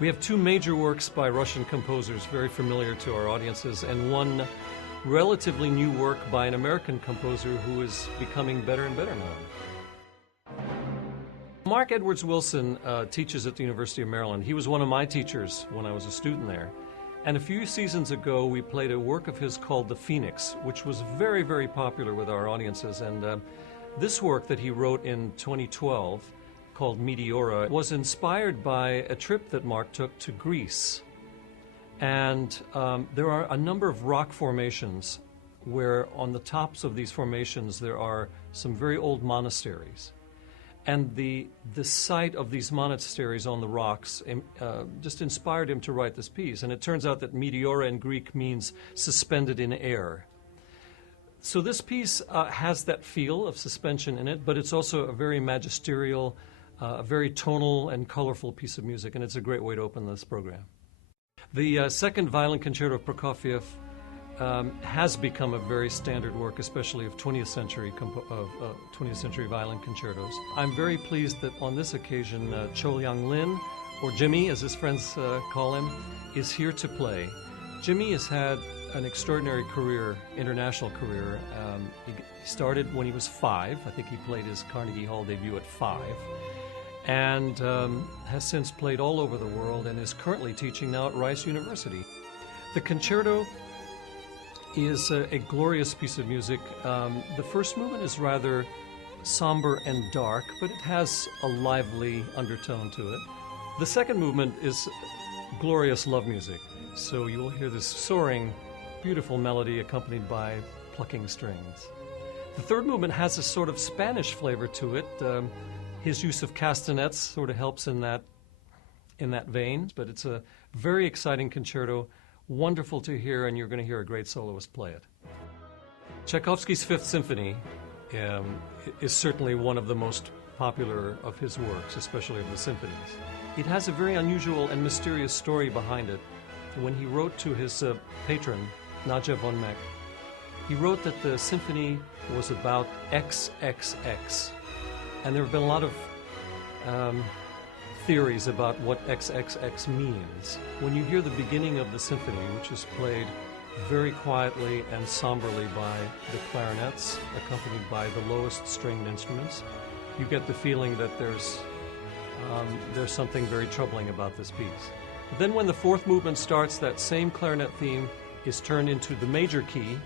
We have two major works by Russian composers very familiar to our audiences, and one relatively new work by an American composer who is becoming better and better known. Mark Edwards Wilson teaches at the University of Maryland. He was one of my teachers when I was a student there. And a few seasons ago, we played a work of his called The Phoenix, which was very, very popular with our audiences. And this work that he wrote in 2012, called Meteora, was inspired by a trip that Mark took to Greece. And there are a number of rock formations where on the tops of these formations there are some very old monasteries. And the sight of these monasteries on the rocks just inspired him to write this piece. And it turns out that Meteora in Greek means suspended in air. So this piece has that feel of suspension in it, but it's also a very magisterial, a very tonal and colorful piece of music, and it's a great way to open this program. The second violin concerto of Prokofiev has become a very standard work, especially of 20th century violin concertos. I'm very pleased that on this occasion, Cho-Liang Lin, or Jimmy as his friends call him, is here to play. Jimmy has had an extraordinary career, international career. He started when he was 5. I think he played his Carnegie Hall debut at 5. And has since played all over the world and is currently teaching now at Rice University. The concerto is a glorious piece of music. The first movement is rather somber and dark, but it has a lively undertone to it. The second movement is glorious love music. So you will hear this soaring, beautiful melody accompanied by plucking strings. The third movement has a sort of Spanish flavor to it. His use of castanets sort of helps in that vein, but it's a very exciting concerto, wonderful to hear, and you're going to hear a great soloist play it. Tchaikovsky's Fifth Symphony is certainly one of the most popular of his works, especially of the symphonies. It has a very unusual and mysterious story behind it. When he wrote to his patron, Nadja von Meck, he wrote that the symphony was about XXX. And there have been a lot of theories about what XXX means. When you hear the beginning of the symphony, which is played very quietly and somberly by the clarinets, accompanied by the lowest stringed instruments, you get the feeling that there's something very troubling about this piece. But then when the fourth movement starts, that same clarinet theme is turned into the major key,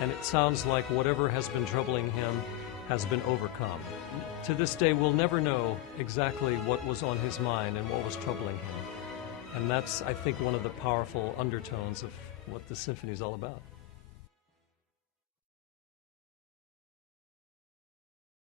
and it sounds like whatever has been troubling him has been overcome. To this day, we'll never know exactly what was on his mind and what was troubling him. And that's, I think, one of the powerful undertones of what the symphony is all about.